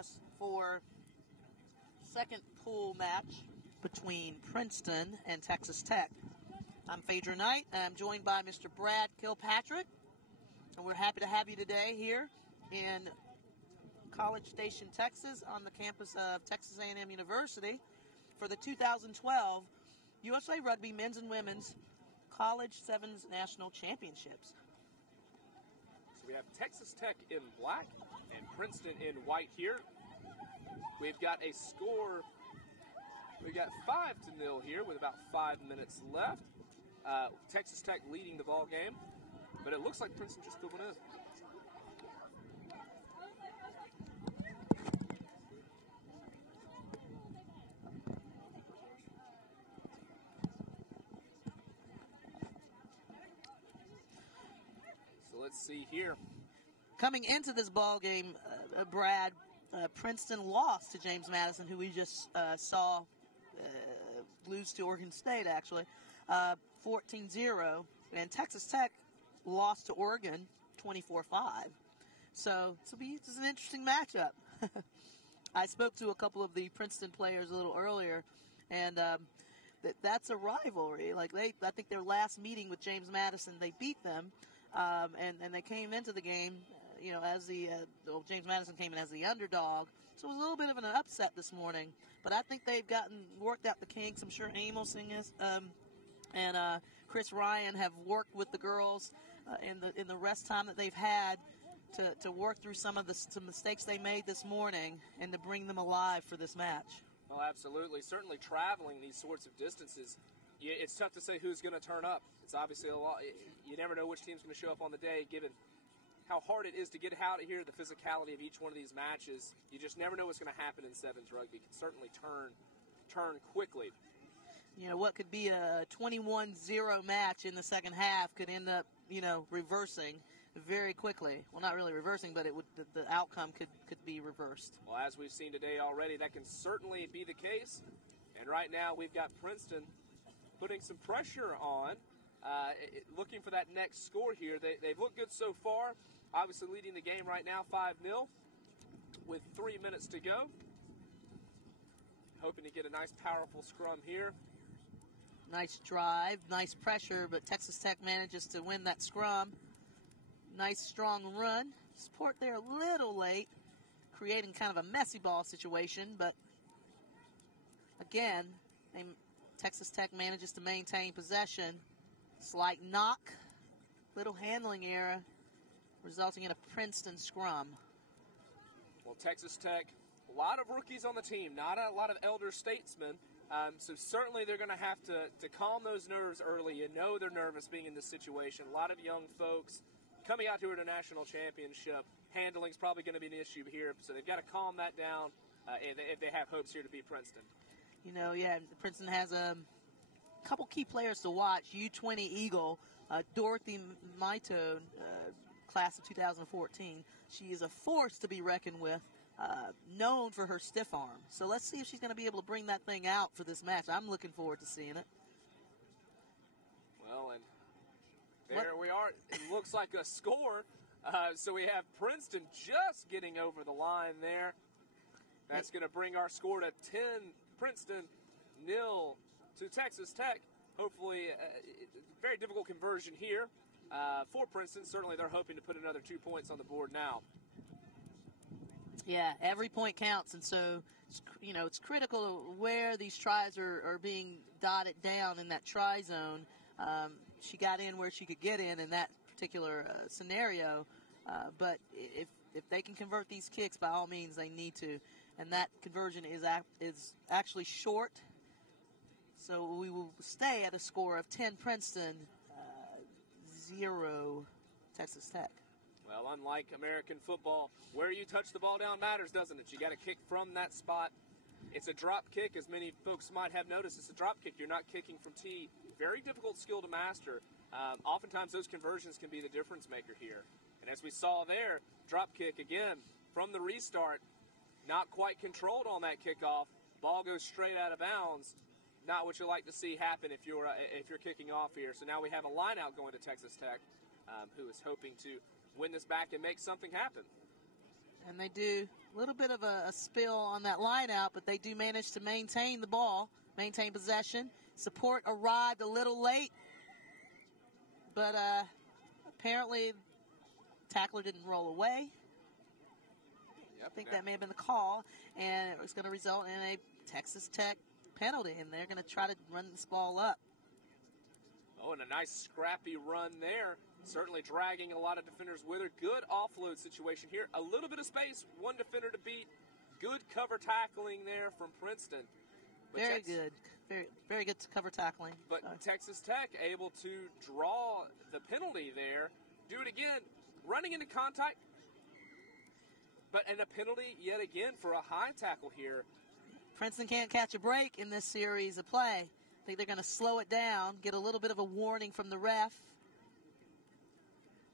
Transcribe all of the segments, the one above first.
us for second pool match between Princeton and Texas Tech. I'm Phaedra Knight, and I'm joined by Mr. Brad Kilpatrick, and we're happy to have you today here in College Station, Texas, on the campus of Texas A&M University for the 2012 USA Rugby Men's and Women's College Sevens National Championships. So we have Texas Tech in black and Princeton in white here. We've got a score. We've got 5-0 here with about 5 minutes left. Texas Tech leading the ball game, but it looks like Princeton just pulled one in. So let's see here. Coming into this ball game, Brad, Princeton lost to James Madison, who we just saw lose to Oregon State, actually, 14-0. And Texas Tech lost to Oregon 24-5. So this is an interesting matchup. I spoke to a couple of the Princeton players a little earlier, and that's a rivalry. Like I think their last meeting with James Madison, they beat them, and they came into the game, as James Madison came in as the underdog. So it was a little bit of an upset this morning. But I think they've worked out the kinks. I'm sure Amos and Chris Ryan have worked with the girls in the rest time that they've had to work through some mistakes they made this morning and to bring them alive for this match. Well, absolutely. Certainly traveling these sorts of distances, it's tough to say who's going to turn up. It's obviously a lot. You never know which team's going to show up on the day, given how hard it is to get out of here, the physicality of each one of these matches. You just never know what's going to happen in sevens rugby. It can certainly turn quickly. What could be a 21-0 match in the second half could end up, reversing very quickly. Well, not really reversing, but the outcome could be reversed. Well, as we've seen today already, that can certainly be the case. And right now we've got Princeton putting some pressure on, looking for that next score here. They've looked good so far. Obviously leading the game right now 5-0 with 3 minutes to go. Hoping to get a nice powerful scrum here. Nice drive, nice pressure, but Texas Tech manages to win that scrum. Nice strong run. Support there a little late, creating kind of a messy ball situation, but again, Texas Tech manages to maintain possession. Slight knock, little handling error, resulting in a Princeton scrum. Well, Texas Tech, a lot of rookies on the team, not a lot of elder statesmen. So certainly they're going to have to calm those nerves early. They're nervous being in this situation. A lot of young folks coming out here at a national championship. Handling's probably going to be an issue here, so they've got to calm that down if they have hopes here to beat Princeton. Princeton has a couple key players to watch. U20 Eagle, Dorothy Maito, class of 2014. She is a force to be reckoned with. Known for her stiff arm. So let's see if she's going to be able to bring that thing out for this match. I'm looking forward to seeing it. Well, and there we are. It looks like a score. So we have Princeton just getting over the line there. That's going to bring our score to 10, Princeton, 0 to Texas Tech. Hopefully, very difficult conversion here for Princeton. Certainly they're hoping to put another 2 points on the board now. Yeah, every point counts, and so it's critical where these tries are being dotted down in that try zone. She got in where she could get in that particular scenario, but if they can convert these kicks, by all means they need to, and that conversion is actually short. So we will stay at a score of 10 Princeton, 0 Texas Tech. Well, unlike American football, where you touch the ball down matters, doesn't it? You got to kick from that spot. It's a drop kick, as many folks might have noticed. It's a drop kick. You're not kicking from tee. Very difficult skill to master. Oftentimes those conversions can be the difference maker here. And as we saw there, drop kick again from the restart. Not quite controlled on that kickoff. Ball goes straight out of bounds. Not what you like to see happen if you're kicking off here. So now we have a line out going to Texas Tech, who is hoping to win this back and make something happen. And they do a little bit of a spill on that line out, but they do manage to maintain the ball, maintain possession. Support arrived a little late, but apparently tackler didn't roll away. Yep, I think that may have been the call, and it was going to result in a Texas Tech penalty, and they're going to try to run this ball up. Oh, and a nice scrappy run there. Certainly dragging a lot of defenders with her. Good offload situation here. A little bit of space, one defender to beat. Good cover tackling there from Princeton. But Very good. Very good cover tackling. But Texas Tech able to draw the penalty there. Do it again. Running into contact. And a penalty yet again for a high tackle here. Princeton can't catch a break in this series of play. I think they're going to slow it down, get a little bit of a warning from the ref.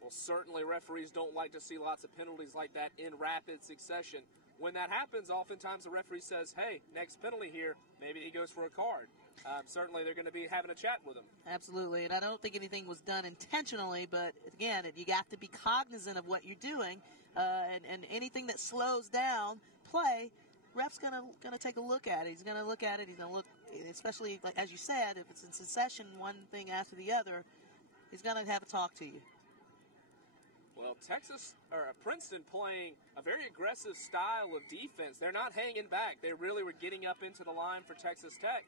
Well, certainly referees don't like to see lots of penalties like that in rapid succession. When that happens, oftentimes the referee says, hey, next penalty here, maybe he goes for a card. Certainly they're going to be having a chat with him. Absolutely, and I don't think anything was done intentionally, but again, you have to be cognizant of what you're doing, and anything that slows down play, ref's gonna take a look at it. He's gonna look at it. He's gonna look, especially like as you said, if it's in succession, one thing after the other, he's gonna have a talk to you. Well, Princeton playing a very aggressive style of defense. They're not hanging back. They really were getting up into the line for Texas Tech.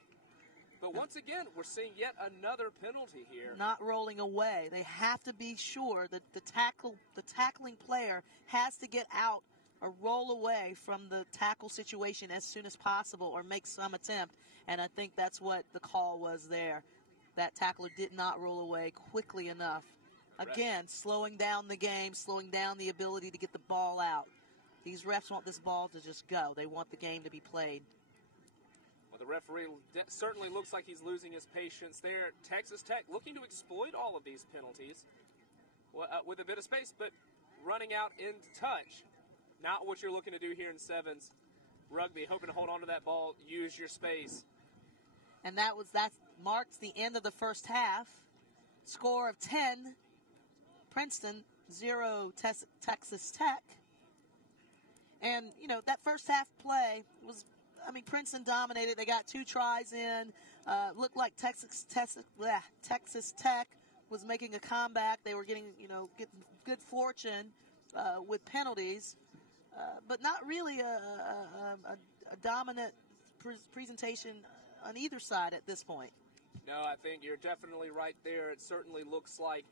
But once again, we're seeing yet another penalty here. Not rolling away. They have to be sure that the tackling player has to get out or roll away from the tackle situation as soon as possible or make some attempt. And I think that's what the call was there. That tackler did not roll away quickly enough. Again, slowing down the game, slowing down the ability to get the ball out. These refs want this ball to just go. They want the game to be played. Well, the referee certainly looks like he's losing his patience there. Texas Tech looking to exploit all of these penalties with a bit of space, but running out into touch. Not what you're looking to do here in sevens. Rugby, hoping to hold on to that ball, use your space. And that marks the end of the first half. Score of 10, Princeton, 0, Texas Tech. And, that first half play was, Princeton dominated. They got 2 tries in. Looked like Texas Tech was making a comeback. They were getting good fortune with penalties. But not really a dominant presentation on either side at this point. No, I think you're definitely right there. It certainly looks like,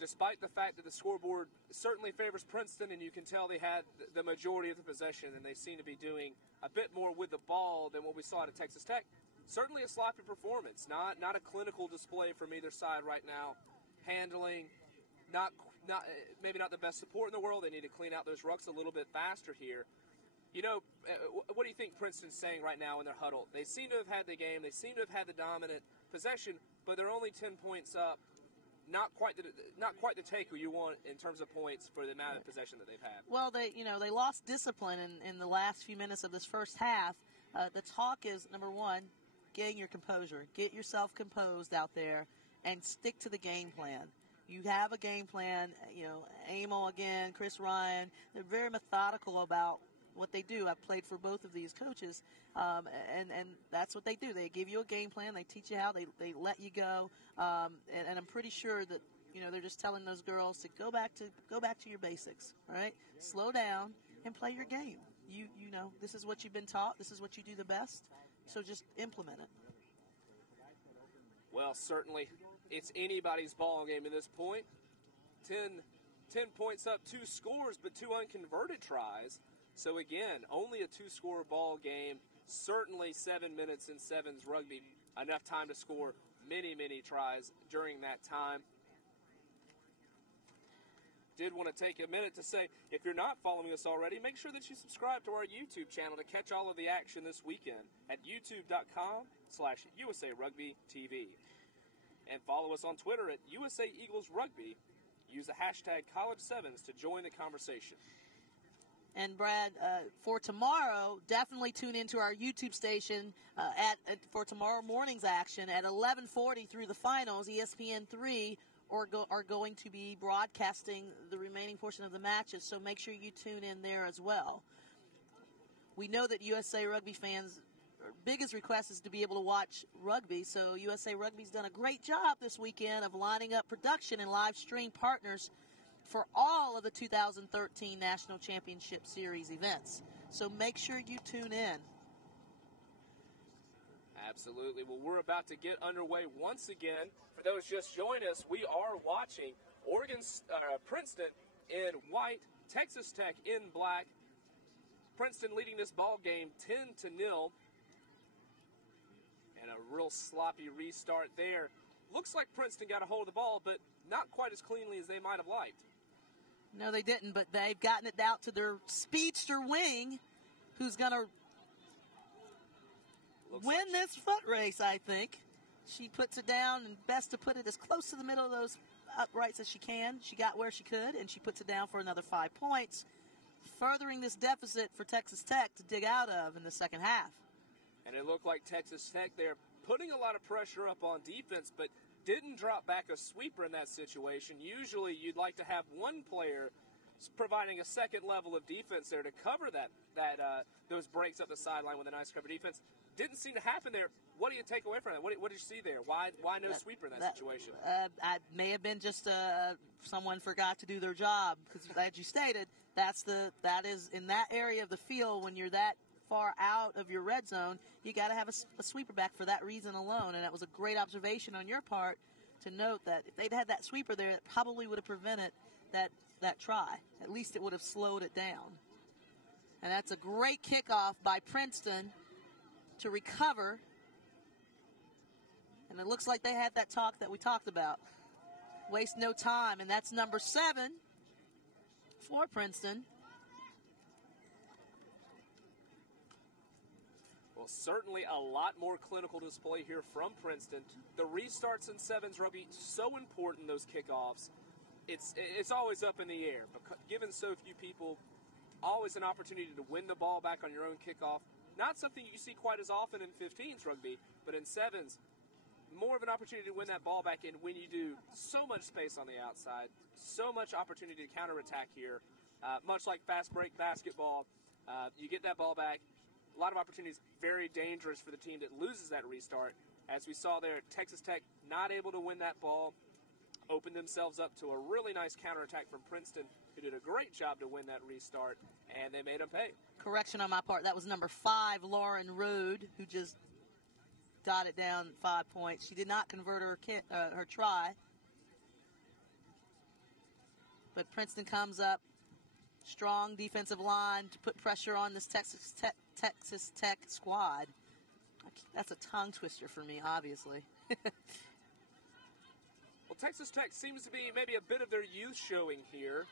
despite the fact that the scoreboard certainly favors Princeton, and you can tell they had the majority of the possession, and they seem to be doing a bit more with the ball than what we saw at Texas Tech. Certainly a sloppy performance, not a clinical display from either side right now. Handling, maybe not the best support in the world. They need to clean out those rucks a little bit faster here. What do you think Princeton's saying right now in their huddle? They seem to have had the game. They seem to have had the dominant possession, but they're only 10 points up. Not quite the take you want in terms of points for the amount of possession that they've had. Well, they lost discipline in the last few minutes of this first half. The talk is, number one, getting your composure. Get yourself composed out there and stick to the game plan. You have a game plan. Amo again, Chris Ryan. They're very methodical about what they do. I've played for both of these coaches, and that's what they do. They give you a game plan. They teach you how. They let you go, and I'm pretty sure that they're just telling those girls to go back to your basics. All right, slow down and play your game. You know this is what you've been taught. This is what you do the best. So just implement it. Well, certainly it's anybody's ball game at this point. 10 points up, 2 scores, but 2 unconverted tries. So again, only a 2-score ball game. Certainly 7 minutes in sevens rugby. Enough time to score many, many tries during that time. Did want to take a minute to say, if you're not following us already, make sure that you subscribe to our YouTube channel to catch all of the action this weekend at youtube.com/USA Rugby TV. And follow us on Twitter at USA Eagles Rugby. Use the hashtag College7s to join the conversation. And Brad, for tomorrow, definitely tune into our YouTube station for tomorrow morning's action at 11:40 through the finals. ESPN3 are going to be broadcasting the remaining portion of the matches, so make sure you tune in there as well. We know that USA Rugby fans' biggest request is to be able to watch rugby, so USA Rugby's done a great job this weekend of lining up production and live stream partners for all of the 2013 National Championship Series events. So make sure you tune in. Absolutely. Well, we're about to get underway once again. For those just joining us, we are watching Princeton in white, Texas Tech in black. Princeton leading this ball game 10-0. And a real sloppy restart there. Looks like Princeton got a hold of the ball, but not quite as cleanly as they might have liked. No, they didn't, but they've gotten it out to their speedster wing, who's going to win this foot race, I think. She puts it down, and best to put it as close to the middle of those uprights as she can. She got where she could, and she puts it down for another 5 points, furthering this deficit for Texas Tech to dig out of in the second half. And it looked like Texas Tech there putting a lot of pressure up on defense, but didn't drop back a sweeper in that situation. Usually you'd like to have one player providing a second level of defense there to cover those breaks up the sideline with a nice cover defense. Didn't seem to happen there. What do you take away from that? What did you see there? Why no sweeper in that situation? I may have been just someone forgot to do their job, because as you stated, that is in that area of the field when you're that far out of your red zone, you got to have a sweeper back for that reason alone. And that was a great observation on your part to note that if they'd had that sweeper there, it probably would have prevented that try. At least it would have slowed it down. And that's a great kickoff by Princeton to recover. And it looks like they had that talk that we talked about. Waste no time. And that's number 7 for Princeton. Well, certainly a lot more clinical display here from Princeton. The restarts in sevens rugby, so important, those kickoffs. It's always up in the air. Given so few people, always an opportunity to win the ball back on your own kickoff. Not something you see quite as often in 15s rugby, but in sevens, more of an opportunity to win that ball back in when you do so much space on the outside, so much opportunity to counterattack here. Much like fast break basketball, you get that ball back. A lot of opportunities, very dangerous for the team that loses that restart. As we saw there, Texas Tech not able to win that ball, opened themselves up to a really nice counterattack from Princeton, who did a great job to win that restart, and they made them pay. Correction on my part, that was number 5, Lauren Rode, who just got it down 5 points. She did not convert her try. But Princeton comes up, strong defensive line to put pressure on this Texas Tech squad. That's a tongue twister for me, obviously. Well, Texas Tech seems to be maybe a bit of their youth showing here.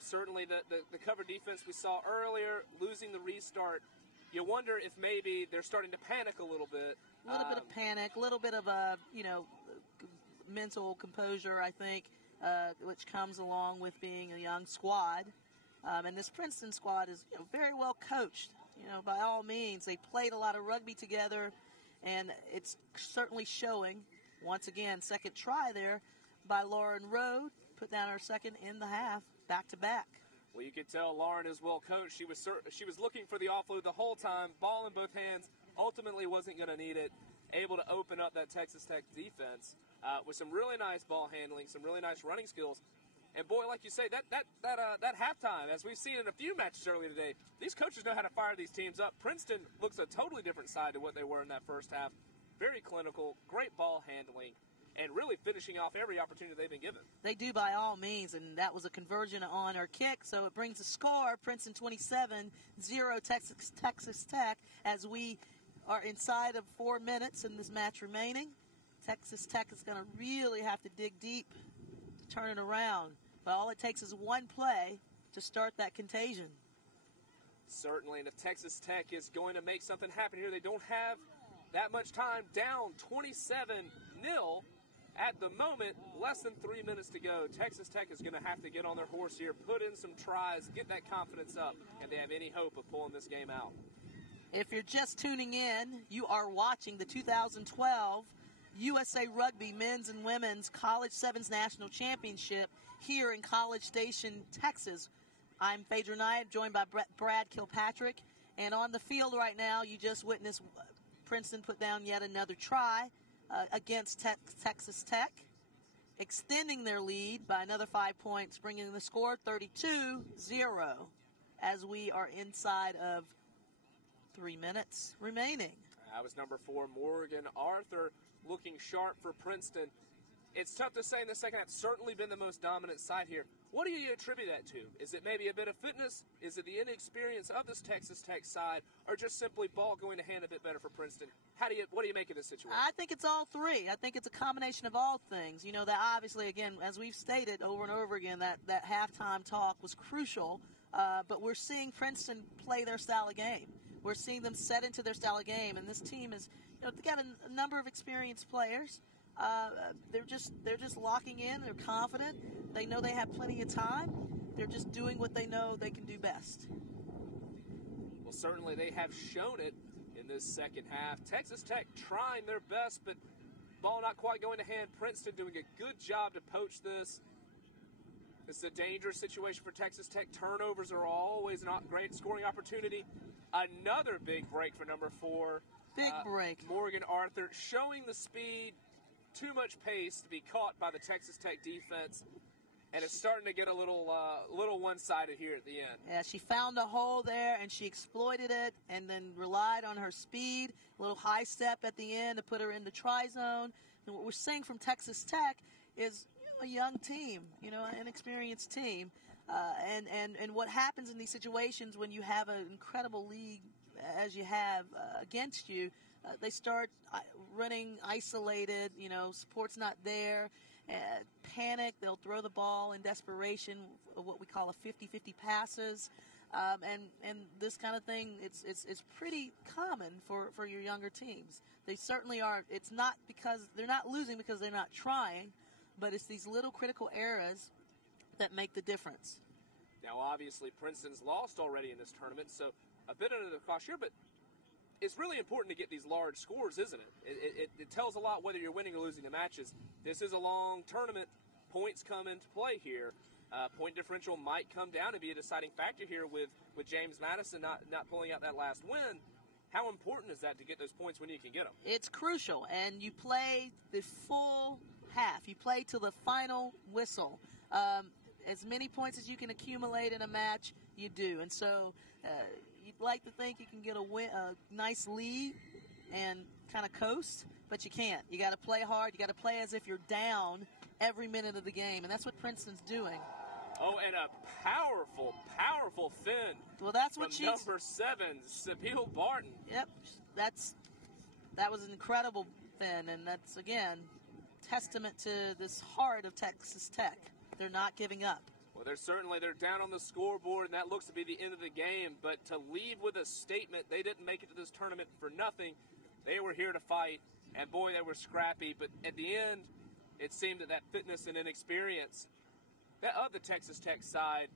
Certainly the cover defense we saw earlier, losing the restart. You wonder if maybe they're starting to panic a little bit. A little bit of panic, a little bit of a, mental composure, I think, which comes along with being a young squad. And this Princeton squad is very well coached. By all means, they played a lot of rugby together, and it's certainly showing. Once again, second try there by Lauren Rode. Put down her second in the half, back to back. Well, you could tell Lauren is well coached. She was looking for the offload the whole time, ball in both hands. Ultimately wasn't going to need it. Able to open up that Texas Tech defense with some really nice ball handling, some really nice running skills. And boy, like you say, that halftime, as we've seen in a few matches earlier today, these coaches know how to fire these teams up. Princeton looks a totally different side to what they were in that first half. Very clinical, great ball handling, and really finishing off every opportunity they've been given. They do by all means, and that was a conversion on her kick, so it brings a score, Princeton 27-0 Texas Tech, as we are inside of 4 minutes in this match remaining. Texas Tech is going to really have to dig deep to turn it around. But all it takes is one play to start that contagion. Certainly, and if Texas Tech is going to make something happen here, they don't have that much time. Down 27-0 at the moment, less than 3 minutes to go. Texas Tech is going to have to get on their horse here, put in some tries, get that confidence up, and they have any hope of pulling this game out. If you're just tuning in, you are watching the 2012 USA Rugby Men's and Women's College Sevens National Championship here in College Station, Texas. I'm Phaedra Knight, joined by Brad Kilpatrick. And on the field right now, you just witnessed Princeton put down yet another try against Texas Tech, extending their lead by another 5 points, bringing the score 32-0 as we are inside of 3 minutes remaining. That was number 4, Morgan Arthur, looking sharp for Princeton. It's tough to say in the second half. Certainly been the most dominant side here. What do you attribute that to? Is it maybe a bit of fitness? Is it the inexperience of this Texas Tech side, or just simply ball going to hand a bit better for Princeton? What do you make of this situation? I think it's all three. I think it's a combination of all things. You know, that obviously, again, as we've stated over and over again, that halftime talk was crucial. But we're seeing Princeton play their style of game. We're seeing them set into their style of game, and this team is, you know, they got a number of experienced players. They're just locking in. They're confident. They know they have plenty of time. They're just doing what they know they can do best. Well, certainly they have shown it in this second half. Texas Tech trying their best, but ball not quite going to hand. Princeton doing a good job to poach this. This is a dangerous situation for Texas Tech. Turnovers are always not great scoring opportunity. Another big break for number 4. Big break. Morgan Arthur showing the speed. Too much pace to be caught by the Texas Tech defense, and it's starting to get a little one-sided here at the end. Yeah, she found a hole there, and she exploited it, and then relied on her speed, a little high step at the end to put her in the try zone. And what we're seeing from Texas Tech is a young team, you know, an inexperienced team, and what happens in these situations when you have an incredible league as you have against you. They start running isolated, you know, support's not there, panic, they'll throw the ball in desperation, what we call a 50-50 passes, and this kind of thing, it's pretty common for your younger teams. They certainly are. It's not because they're not losing because they're not trying, but it's these little critical errors that make the difference. Now, obviously, Princeton's lost already in this tournament, so a bit under the cost here, but it's really important to get these large scores, isn't it? It tells a lot whether you're winning or losing the matches. This is a long tournament. Points come into play here. Point differential might come down and be a deciding factor here with James Madison not pulling out that last win. How important is that to get those points when you can get them? It's crucial, and you play the full half. You play till the final whistle. As many points as you can accumulate in a match, you do. And so you'd like to think you can get a nice lead and kind of coast, but you can't. You got to play hard. You got to play as if you're down every minute of the game, and that's what Princeton's doing. Oh, and a powerful fin. Well, that's what from number 7, Sibyl Barton. Yep, that was an incredible fin, and that's again testament to this heart of Texas Tech. They're not giving up. Well, they're down on the scoreboard, and that looks to be the end of the game. But to leave with a statement, they didn't make it to this tournament for nothing. They were here to fight, and boy, they were scrappy. But at the end, it seemed that fitness and inexperience of the Texas Tech side